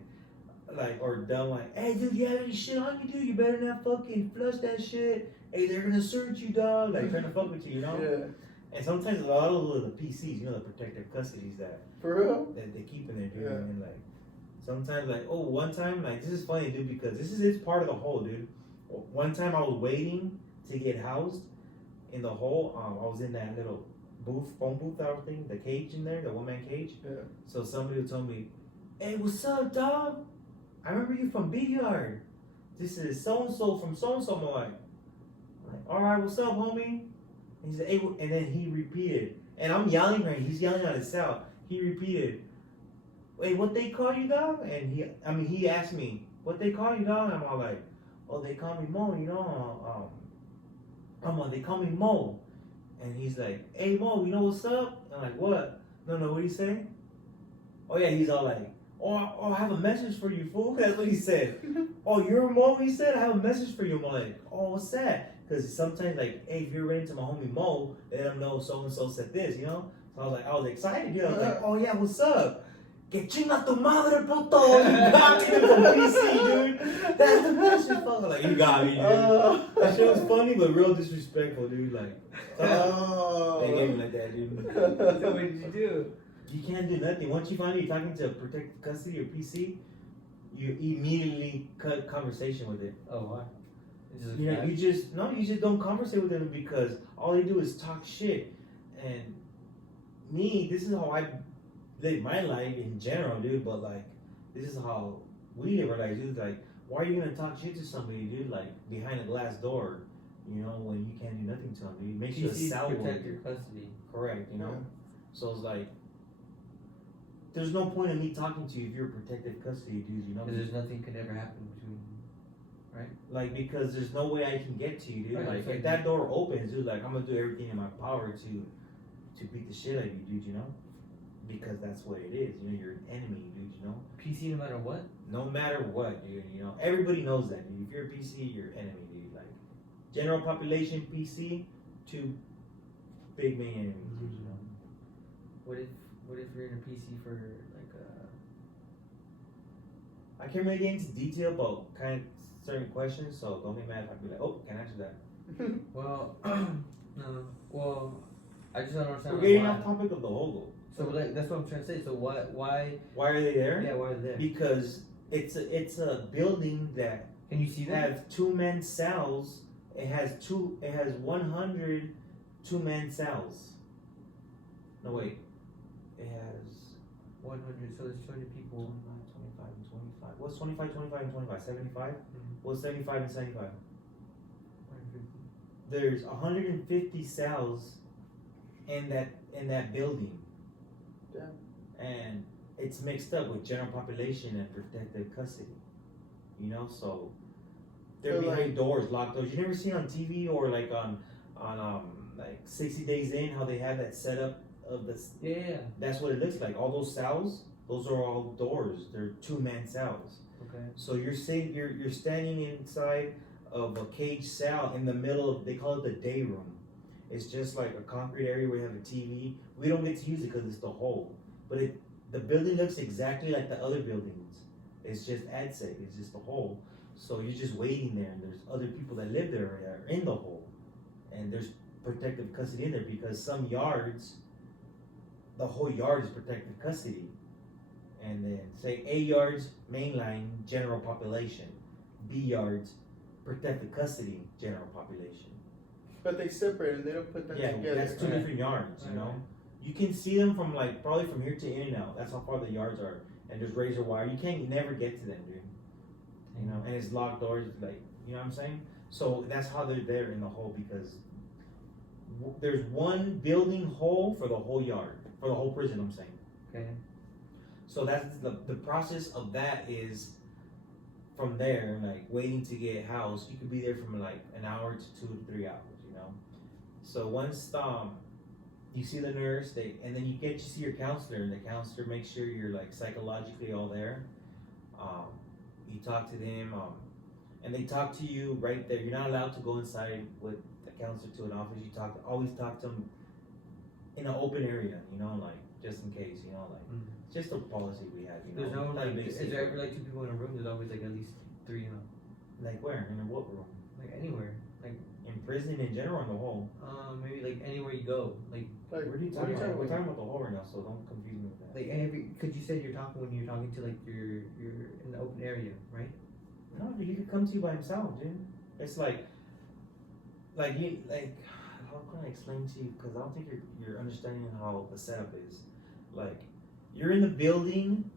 like or dumb like, "Hey, dude, you have any shit on you, dude? You better not fucking flush that shit. Hey, they're gonna search you, dog." Like trying to fuck with you, you know. Yeah. And sometimes a lot of the PCs, you know, the protective custodies that For real? they keep in there, dude. Yeah. And like sometimes, like one time, like this is funny, dude, because this is it's part of the hole, dude. One time I was waiting to get housed in the hole. I was in that little phone booth, I think, the cage in there, the 1-man cage. Yeah. So somebody would tell me, "Hey, what's up, dog? I remember you from B Yard. This is so and so from so and so." I'm like, "All right, what's up, homie?" And he said, "Hey," and then he repeated, and I'm yelling right. He's yelling out his cell. He repeated, "Wait, what they call you, dog?" And he asked me, "What they call you, dog?" And I'm all like, "Oh, they call me Mo, you know. They call me Mo." And he's like, "Hey, Mo, you know what's up?" I'm like, "What?" No, what do you say? Oh yeah, he's all like, "Oh, I have a message for you, fool." That's what he said. "Oh, you're Mo?" He said, "I have a message for you." I'm like, "Oh, what's that?" Because sometimes like, hey, if you're running to my homie Mo, let him know so and so said this, you know. So I was excited, you know. I was like, "Oh yeah, what's up? Que chinga tu madre, puto!" You got me from PC, dude. That's the message, fucker. Like, you got me, dude. That shit was funny, but real disrespectful, dude. Like, they gave me like that, dude. So what did you do? You can't do nothing. Once you find out you're talking to protect custody or PC, you immediately cut conversation with it. Oh, why? It's just You know, bad? you just don't conversate with them because all they do is talk shit. And me, this is how live my life in general, dude. But like, this is how we live our lives, dude. Like, why are you gonna talk shit to somebody, dude? Like behind a glass door, you know, when you can't do nothing to them, dude. It makes you a PCs sour protect your word. custody. Correct, you know. Yeah. So it's like, there's no point in me talking to you if you're protective custody, dude. You know, Because there's nothing could ever happen between. like because there's no way I can get to you, dude. Right, Like it's like- if that door opens, dude, like I'm gonna do everything in my power to beat the shit out of you, dude. You know, because that's what it is. You know, you're an enemy, dude. You know, PC no matter what. no matter what, dude. You know, everybody knows that, dude. If you're a PC, you're an enemy, dude. Like general population PC, two big main enemies, dude. You know. What if you're in a PC for like I can't really get into detail about kind of certain questions, so don't get mad if I be like, oh, can't answer that. well no well I just don't understand We're like, getting why. off topic of the Hogo. So like that's what I'm trying to say. So why Why are they there? yeah why are they there? Because it's a building that Can you see that? have 2-man cells. It has 100 2-man cells. No wait, it has 100. So there's 200 people. 25 and 25. What's 25, 25 and 25? 75? Mhm. What's 75 and 75? 150. There's 150 cells in that building. Yeah. And it's mixed up with general population and protective custody. You know, so they're So, behind like- doors, locked doors. You never seen on TV or like on like 60 Days In how they have that setup of this. Yeah. That's what it looks like. All those cells, those are all doors. They're 2-man cells. Okay. So you're standing inside of a cage cell in the middle of, they call it the day room. It's just like a concrete area where you have a TV. We don't get to use it because it's the hole. But the building looks exactly like the other buildings. It's just AdSec. It's just the hole. So you're just waiting there, and there's other people that live there that are in the hole, and there's protective custody in there because some yards, the whole yard is protective custody. And then say A yards, mainline, general population. B yards, protected custody, general population. But they separate and they don't put them Yeah, together. that's two Right. different yards, you know? Right. You can see them from like, probably from here to In-N-Out. That's how far the yards are. And there's razor wire. You can't never get to them, dude. You know, and it's locked doors, like, you know what I'm saying? So that's how they're there in the hole because there's one building hole for the whole yard, for the whole prison, I'm saying. Okay. So that's the process of that is from there, like waiting to get housed. You could be there from like an hour to 2 to 3 hours, you know. So once you see the nurse, and then you see your counselor, and the counselor makes sure you're like psychologically all there. You talk to them, and they talk to you right there. You're not allowed to go inside with the counselor to an office. You always talk to them in an open area, you know, like just in case, you know, like. It's just a policy we have, you know. There's no Not a like. big Is secret. there ever like 2 people in a room? There's always like at least 3. You know, Like where? In what room? like anywhere. Like In prison in general, or in the hole? maybe like anywhere you go. Like What are you talking about? We're talking about the hole right now, so don't confuse me with that. like every. Cause you said you're talking when you're talking to like you're in the open area, right? No, dude, he could come to you by himself, dude. It's like how can I explain to you? Because I don't think you're understanding how the setup is. Like, you're in the building.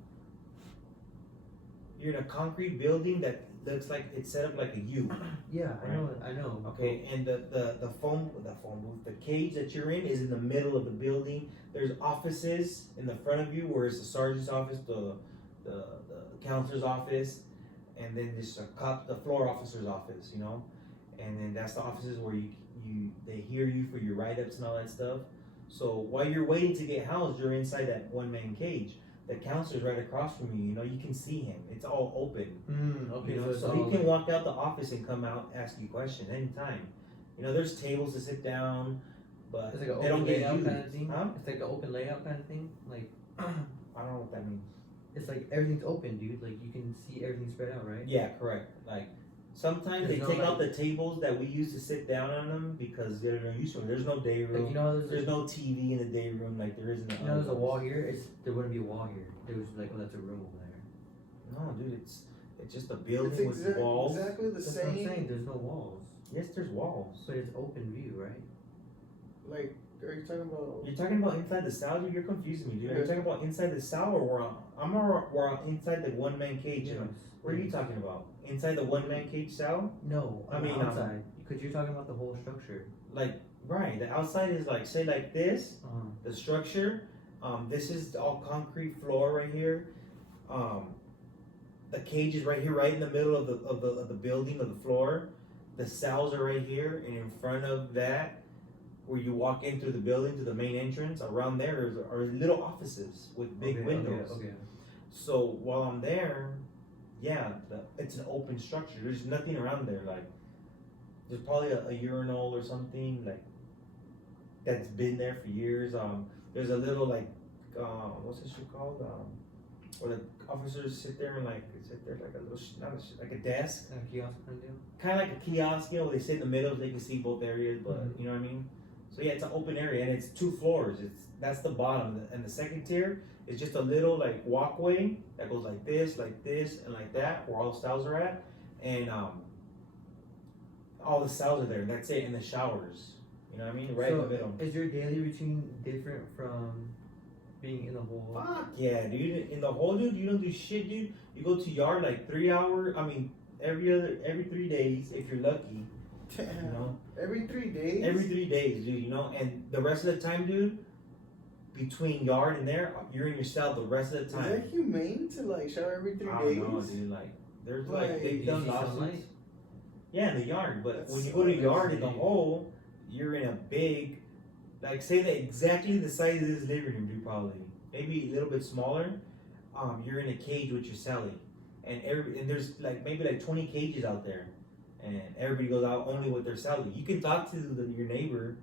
You're in a concrete building that looks like it's set up like a U. Yeah, I know. Okay, and the phone booth, the cage that you're in is in the middle of the building. There's offices in the front of you where it's the sergeant's office, the counselor's office, and then there's the floor officer's office, you know? And then that's the offices where they hear you for your write-ups and all that stuff. So while you're waiting to get housed, you're inside that one-man cage. The counselor's right across from you, you know, you can see him. It's all open. Okay, You know, so it's so all he can like- walk out the office and come out, ask you questions anytime. You know, there's tables to sit down, but It's like an they don't open get layout used. kind of thing. Huh? It's like an open layout kind of thing. Like I don't know what that means. it's like everything's open, dude. Like you can see everything spread out, right? Yeah, correct. Like sometimes There's they no, take like- out the tables that we used to sit down on them because they're no use for them. There's no day Like room. you know, how There's no TV in the day room like there is in the you know, other there's a ones. wall here. There wouldn't be a wall here. There was like, oh, that's a room over there. No, dude, it's just a It's building with walls. exactly the That's what I'm saying. same. There's no walls, Yes, there's walls. but it's open view, right? Like are you talking about? You're talking about inside the cell, dude? You're confusing me, dude. Are you Yeah. talking about inside the cell or we're inside the one man cage? Yes. What are you talking about? Inside the one man cage cell? No, I on mean, the outside. Because you're talking about the whole structure. Like, right, the outside is like, say like this, Uh-huh. the structure. This is all concrete floor right here. The cage is right here, right in the middle of the building, of the floor. The cells are right here, and in front of that, where you walk in through the building to the main entrance, around there are little offices with big Okay, windows. Okay. So while I'm there, yeah, it's an open structure. There's nothing around there. Like, there's probably a urinal or something like that's been there for years. There's a little like, what's this shit called? Where the officers sit there and like a little, like a desk, Like a kiosk kind of deal? kind of like a kiosk. You know, where they sit in the middle, they can see both areas. But you know what I mean. So yeah, it's an open area and it's 2 floors. That's the bottom, and the second tier is just a little like walkway that goes like this, and like that, where all the cells are at, and all the cells are there. That's it, and the showers. You know what I mean? Right in the middle. Is your daily routine different from being in the hole? Fuck yeah, dude! In the hole, dude, you don't do shit, dude. You go to yard like 3 hours. I mean, every 3 days if you're lucky. Damn. You know, Every 3 days. every 3 days, dude. You know, and the rest of the time, dude, between yard and there, you're in your cell the rest of the Is time. that humane to like shower every 3 I days? don't know, dude. Like, there's Like, like they've you done see lawsuits. sunlight? Yeah, in the yard. But That's when you so go to yard in the crazy. hole, you're in a big, like, say that exactly the size of this living room, dude. Probably maybe a little bit smaller. You're in a cage with your cellie, and there's like maybe like 20 cages out there, and everybody goes out only with their cellie. You can talk to your neighbor,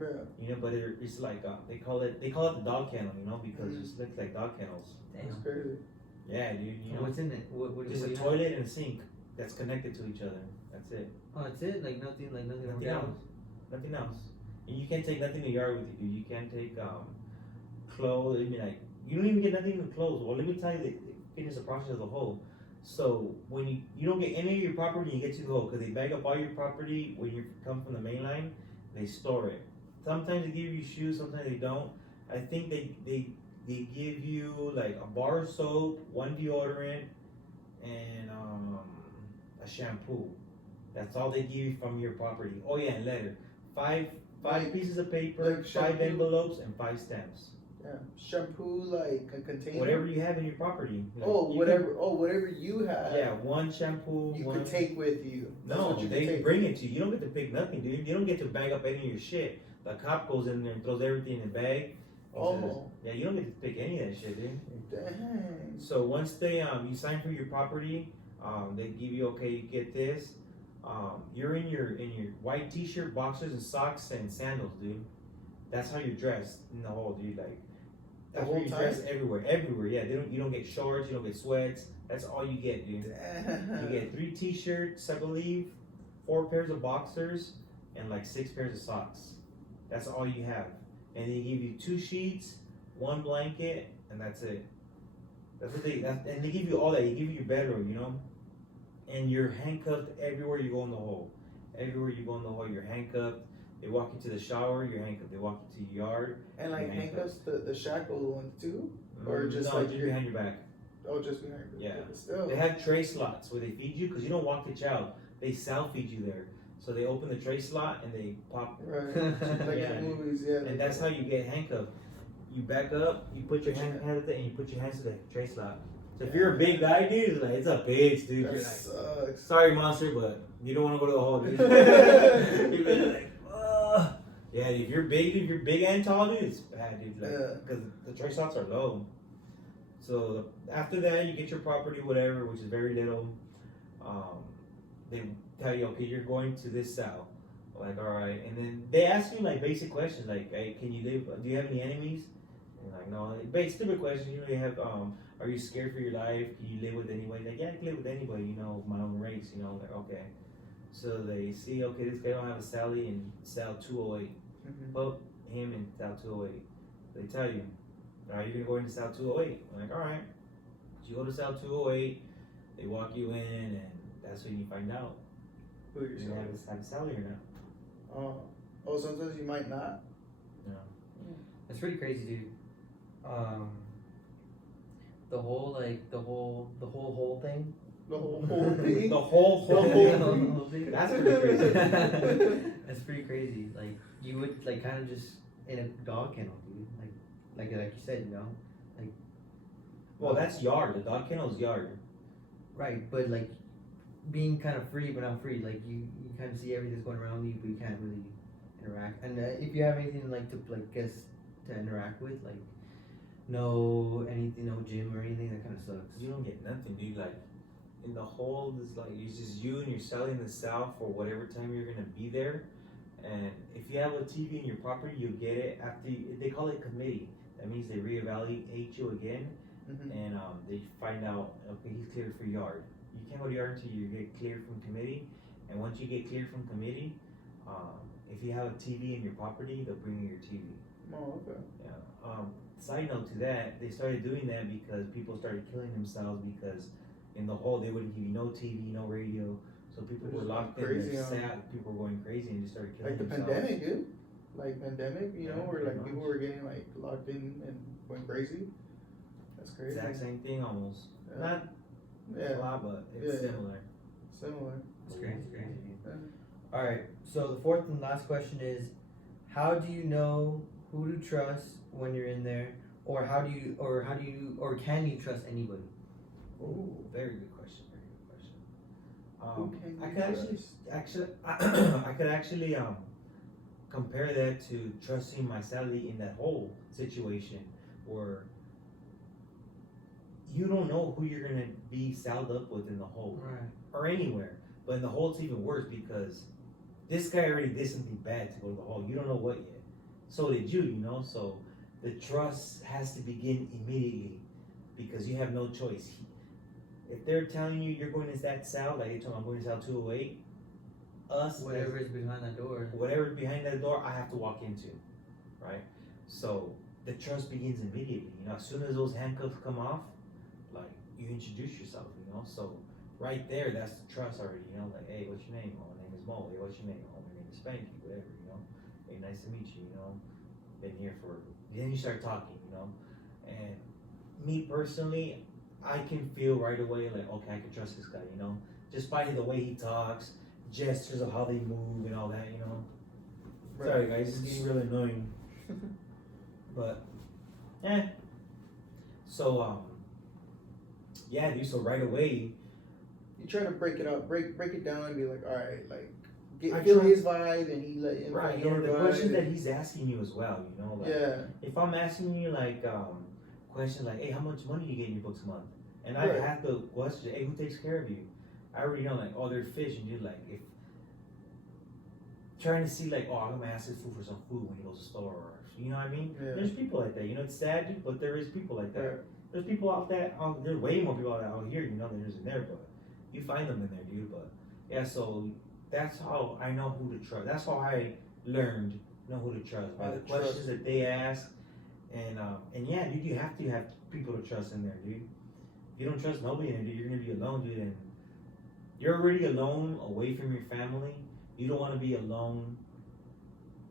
Yeah. you know, but it's like they call it the dog kennel, you know, because it just looks like dog kennels. That's Damn. crazy. Yeah, dude. You know, What's in it? What just what a do you have? toilet and a sink that's connected to each other. That's it. Oh, that's it? Like nothing Nothing else. Nothing else. And you can't take nothing to the yard with you, dude. You can't take clothes. I mean, like, you don't even get nothing in clothes. Well, let me tell you, finish the process of the hole. So when you don't get any of your property when you get to the hole, because they bag up all your property when you come from the main line, they store it. Sometimes they give you shoes, sometimes they don't. I think they give you like a bar of soap, 1 deodorant, and a shampoo. That's all they give you from your property. Oh yeah, and letter. Five Like- pieces of paper, like 5 shampoo? envelopes, and 5 stamps. Yeah. Shampoo like a container. Whatever you have in your property. Like, Oh, you whatever you have. Can, yeah, 1 shampoo. You one, could take with you. That's No, what you they could take. bring it to you. You don't get to pick nothing, dude. You don't get to bag up any of your shit. The cop goes in there and throws everything in a bag. He Oh. says, yeah, you don't get to pick any of that shit, dude. Dang. So once they you sign for your property, they give you, okay, you get this. You're in your white t-shirt, boxers, and socks and sandals, dude. That's how you're dressed in the hole, dude. Like, that's whole where you dress time? everywhere. Yeah, you don't get shorts, you don't get sweats. That's all you get, dude. Damn. You get 3 t-shirts, I believe, 4 pairs of boxers, and like 6 pairs of socks. That's all you have. And they give you 2 sheets, 1 blanket, and that's it. That's what and they give you all that. They give you your bedroom, you know? And you're handcuffed everywhere you go in the hole. Everywhere you go in the hole, you're handcuffed. They walk you to the shower, you're handcuffed. They walk you to your yard. And like you're handcuffs, the shackle ones too? Or just no, like just your- behind your back. Oh, just behind you. Yeah. But still. They have tray slots where they feed you because you don't walk the chow. They self feed you there. So they open the tray slot and they pop, Right. Like Yeah. in movies, yeah. and that's how you get handcuffed. You back up, you put your hand at it, and you put your hands to the tray slot. So if you're a big guy, dude, it's like it's a bitch, dude. That You're like, sucks. sorry, monster, but you don't want to go to the hole, dude. You're really like, ugh. Yeah, if you're big and tall, dude, it's bad, dude. Like, Yeah. because the tray slots are low. So after that, you get your property, whatever, which is very little. They tell you, okay, you're going to this cell. Like, all right, and then they ask you like basic questions, like, hey, can you live? Do you have any enemies? And like, no, basic stupid questions. You know, you have, are you scared for your life? Can you live with anybody? Like, yeah, I can live with anybody. You know, of my own race. You know, like, okay. So they see, okay, this guy don't have a Sally in cell 208. Mhm. Put him in cell 208. They tell you, all right, you're gonna go into cell 208. I'm like, all right. So you go to cell 208. They walk you in, and that's when you find out Who you're you're gonna saying? have a Sally or not. Oh, sometimes you might not. It's pretty crazy, dude. The whole thing. The whole thing. The whole thing. That's pretty crazy. That's pretty crazy. Like you would like kind of just in a dog kennel, dude. Like you said, you know. Well, that's yard. The dog kennel's yard. Right, but like being kind of free, but not free. Like you kind of see everything's going around you, but you can't really interact. And if you have anything like to to interact with, like no gym or anything, that kind of sucks. You don't get nothing, dude. Like in the hole, it's like it's just you and you're selling the sow for whatever time you're gonna be there. And if you have a TV in your property, you'll get it after they call it committee. That means they reevaluate you again, and they find out, okay, he's cleared for yard. You can't go to yard until you get cleared from committee. And once you get cleared from committee, if you have a TV in your property, they'll bring you your TV. Oh, okay. Yeah. Side note to that, they started doing that because people started killing themselves because in the hole they wouldn't give you no TV, no radio, so people were locked in Crazy, there sad. People were going crazy and just started killing Like the themselves. pandemic, dude. Like pandemic, you know, Yeah, where pretty like people much. were getting like locked in and going crazy. That's crazy. Exact same thing almost. Yeah. Not a Yeah, lot, but it's Yeah. similar. similar. It's crazy. Yeah. All right. So the fourth and last question is, how do you know who to trust when you're in there, or can you trust anybody? Ooh. Very good question. Very good question. Who can I you could trust? I could actually compare that to trusting my Sally in that whole situation where you don't know who you're gonna be saddled up with in the hole Right. or anywhere. But in the hole, it's even worse because this guy already did something bad to go to the hole. You don't know what yet. So did you, you know? So the trust has to begin immediately because you have no choice. If they're telling you you're going to that cell, like they told me I'm going to cell 208, Whatever is behind that door. whatever's behind that door, I have to walk into, right? So the trust begins immediately. You know, as soon as those handcuffs come off, like you introduce yourself, you know. So right there, that's the trust already. You know, like, hey, what's your name? Oh, my name is Mo. Hey, what's your name? Oh, my name is Spanky. Whatever, you know. Hey, nice to meet you. You know, been here for. Then you start talking, you know. And me personally, I can feel right away like, okay, I can trust this guy. You know, just by the way he talks, gestures of how they move, and all that. You know. Right. Sorry, guys, it's getting really annoying. But, So, yeah, dude. So right away, You try to break it up, break it down, and be like, all right, like I feel try- his vibe, and he let him right? feel And your the vibe. questions that he's asking you as well, you know, like Yeah, if I'm asking you like questions like, hey, how much money you get in your books a month, and I Right. have the question, hey, who takes care of you? I already know like, oh, there's fish, and you're like, if trying to see like, oh, I'm gonna ask this fool for some food when he goes to the store, or you know what I mean? Yeah. There's people like that, you know. It's sad, dude, but there is people like that. Right. There's people out there. There's way more people out here, you know, than there's in there. But you find them in there, dude. But yeah, so that's how I know who to trust. That's how I learned know who to trust by How the to trust. questions that they ask, and yeah, dude, you have to have people to trust in there, dude. If you don't trust nobody in there, dude, you're gonna be alone, dude. And you're already alone away from your family. You don't want to be alone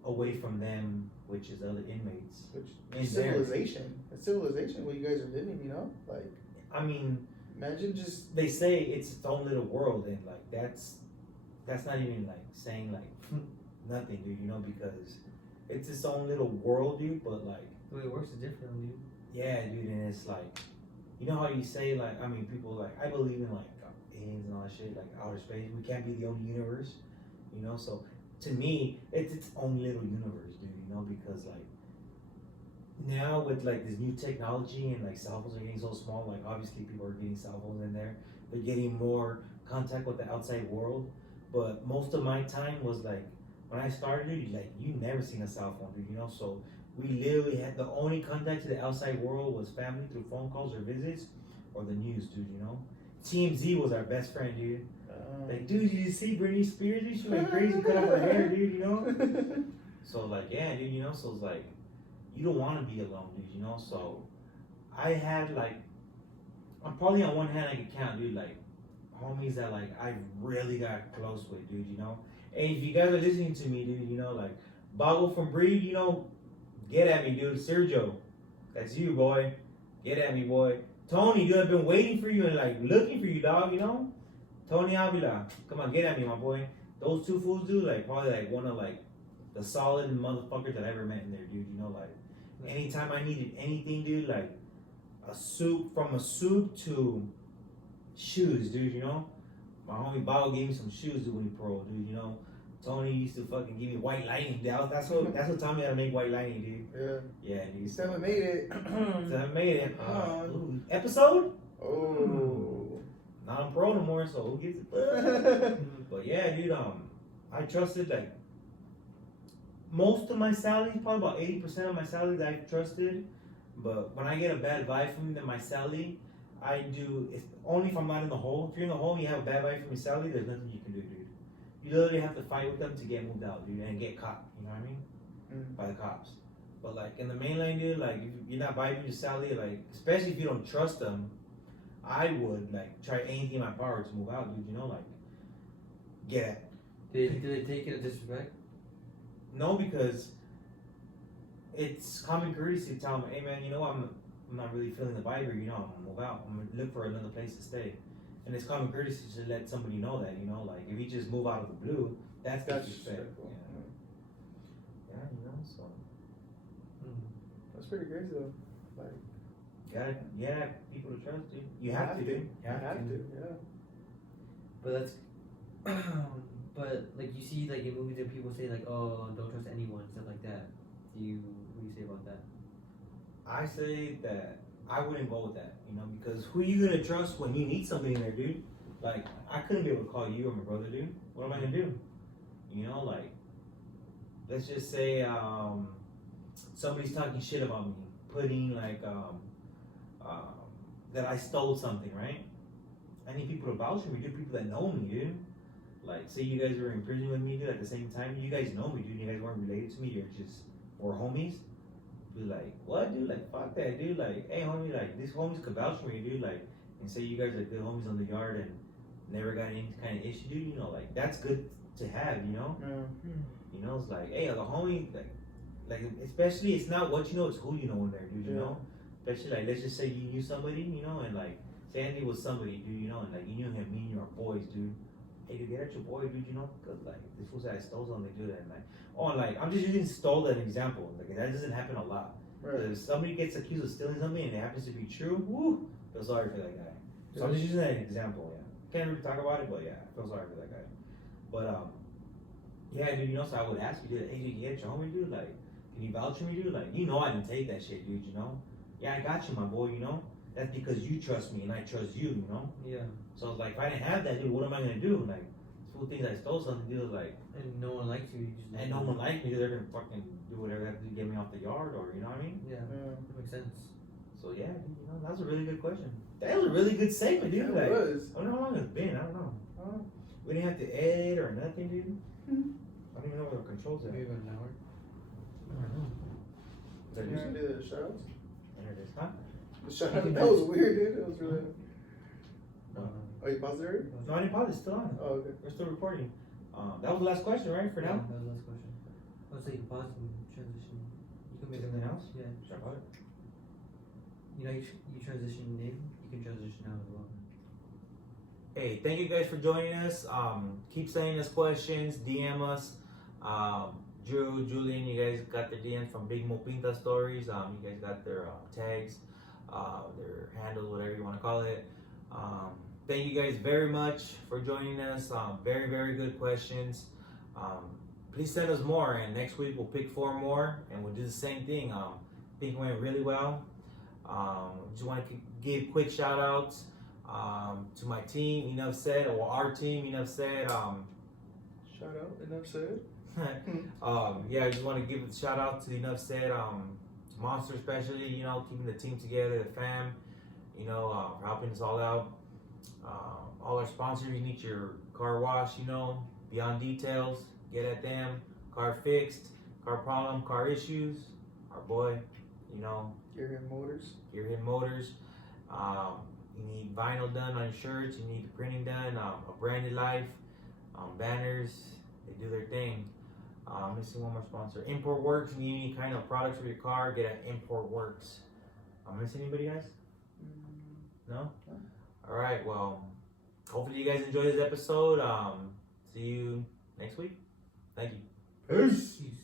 away from them, which is other inmates. which In there. civilization. It's civilization where you guys are living. You know, like I mean, imagine just they say it's its own little world, and like that's not even like saying like nothing, dude. You know, because it's its own little world, dude. But like, The way it works is different, dude. yeah, dude, and it's like, you know how you say like, I mean, people like I believe in like aliens and all that shit, like outer space. We can't be the only universe, you know. So to me, it's its own little universe, dude. You know, because like now with like this new technology and like cell phones are getting so small, like obviously people are getting cell phones in there. They're getting more contact with the outside world. But most of my time was like when I started, dude, like you never seen a cell phone, dude. You know, so we literally had the only contact to the outside world was family through phone calls or visits or the news, dude. You know, TMZ was our best friend, dude. Like, dude, you see Britney Spears? Dude, she went crazy, cut off her hair, dude. You know. So like, yeah, dude. You know, so it's like you don't want to be alone, dude. You know, so I had like I'm probably on one hand I can count, dude. Like homies that like I really got close with, dude. You know. And if you guys are listening to me, dude, you know, like Boggle from Breed, you know, Get at me, dude. Sergio, that's you, boy. Get at me, boy. Tony, dude, I've been waiting for you and like looking for you, dog. You know, Tony Avila, come on, get at me, my boy. Those two fools, dude, like probably like one of like the solid motherfuckers that I ever met in there, dude. You know, like anytime I needed anything, dude, like a soup to shoes, dude. You know, my homie Bao gave me some shoes, dude, when he pro, dude. You know. Tony used to fucking give me White Lightning. That's what taught me how to make White Lightning, dude. Yeah. Yeah, dude. Still haven't made it. So I made it. Episode? Oh. Not on pro no more, so who gives it? But yeah, dude. I trusted like most of my salaries, probably about 80% of my salaries I trusted. But when I get a bad vibe from my salary, I do. It's only if I'm not in the hole. If you're in the hole, and you have a bad vibe from your salary. There's nothing you can do, dude. You literally have to fight with them to get moved out, dude, and get caught. You know what I mean? By the cops. But like in the mainland, dude, like if you're not vibing your salary, like especially if you don't trust them, I would like try anything in my power to move out, dude. You know, like get. Do they take it as disrespect? No, because it's common courtesy to tell them, hey man, you know what, I'm not really feeling the vibe here. You know, I'm gonna move out. I'm gonna look for another place to stay. And it's common courtesy to let somebody know that, you know, like if you just move out of the blue, that's disrespect. Yeah, you know, so. That's pretty crazy though. Like, Yeah, people to trust, dude. You have to, dude. You have to, yeah. But that's, but like you see like in movies and people say like, oh, don't trust anyone, stuff like that. What do you say about that? I say that I wouldn't go with that, you know, because who are you gonna trust when you need somebody in there, dude? Like, I couldn't be able to call you or my brother, dude. What am I gonna do? You know, like, let's just say somebody's talking shit about me, putting like that I stole something, right? I need people to vouch for me, dude. People that know me, dude. Like, say you guys were in prison with me, dude. At the same time, you guys know me, dude. You guys weren't related to me. We're homies. Be like, what, dude? Like, fuck that, dude. Like, hey, homie, like, these homies could vouch for me, dude. Like, and say you guys are good homies on the yard and never got any kind of issue, dude. You know, like, that's good to have, you know? You know, it's like, hey, the homie, like, especially, it's not what you know, it's who you know in there, dude, you know? Especially, like, let's just say you knew somebody, you know, and, like, Sandy was somebody, dude, you know, and, like, you knew him, me and you are boys, dude. Hey, dude, get at your boy, dude, you know? Because, like, this fool said I stole something, dude, and, like, oh, and, like, I'm just using stole as an example. Like, that doesn't happen a lot. Right. If somebody gets accused of stealing something and it happens to be true, woo, I feel sorry for that guy. So I'm just using that as an example, yeah. Can't really talk about it, but yeah, I feel sorry for that guy. But, yeah, dude, you know, so I would ask you, dude, hey, dude, you get your homie, dude? Like, can you vouch for me, dude? Like, you know I didn't take that shit, dude, you know? Yeah, I got you, my boy, you know? That's because you trust me and I trust you, you know? Yeah. So it's like, if I didn't have that, dude, what am I gonna do? Like, fool thinks I stole something, dude, like, And no one likes you. and no one likes me, dude, they're gonna fucking do whatever they have to do to get me off the yard, or, you know what I mean? Yeah, that makes sense. So yeah, dude, you know, that's a really good question. That was a really good segment, dude. It Like, was. I don't know how long it's been. I don't know. Oh. We didn't have to edit or nothing, dude. I don't even know where the controls are. Maybe about an hour. I don't know. Is that You using gonna do the shoutouts? There it is, huh? The shoutouts? That was weird, dude. That was really. Oh, you paused it already? No, I didn't pause. It's still on. Oh, okay. We're still recording. That was the last question, right? For Yeah, now. that was the last question. I was like, pause and transition. You can make Something it else? Yeah. Sure about it. You know, you transition in, you can transition out as well. Hey, thank you guys for joining us. Keep sending us questions, DM us. Drew, Julian, you guys got their DMs from Big Mo Pinta Stories. You guys got their tags, their handles, whatever you want to call it. Thank you guys very much for joining us. Very, very good questions. Please send us more, and next week we'll pick 4 more, and we'll do the same thing. I think it went really well. Just want to give quick shout outs to my team, Enough Said, or our team, Enough Said. Shout out, enough said. Yeah, I just want to give a shout out to Enough Said, to Monster especially, you know, keeping the team together, the fam, you know, for helping us all out. All our sponsors, you need your car wash, you know, Beyond Details, get at them. Car Fixed, car problem, car issues, our boy, you know, Gearhead Motors. Gearhead Motors. You need vinyl done on your shirts, you need the printing done, a branded life, banners, they do their thing. Missing one more sponsor. Import Works. Need any kind of products for your car? Get at Import Works. I'm missing anybody, guys? No? All right. Well, hopefully you guys enjoy this episode. See you next week. Thank you. Peace. Peace.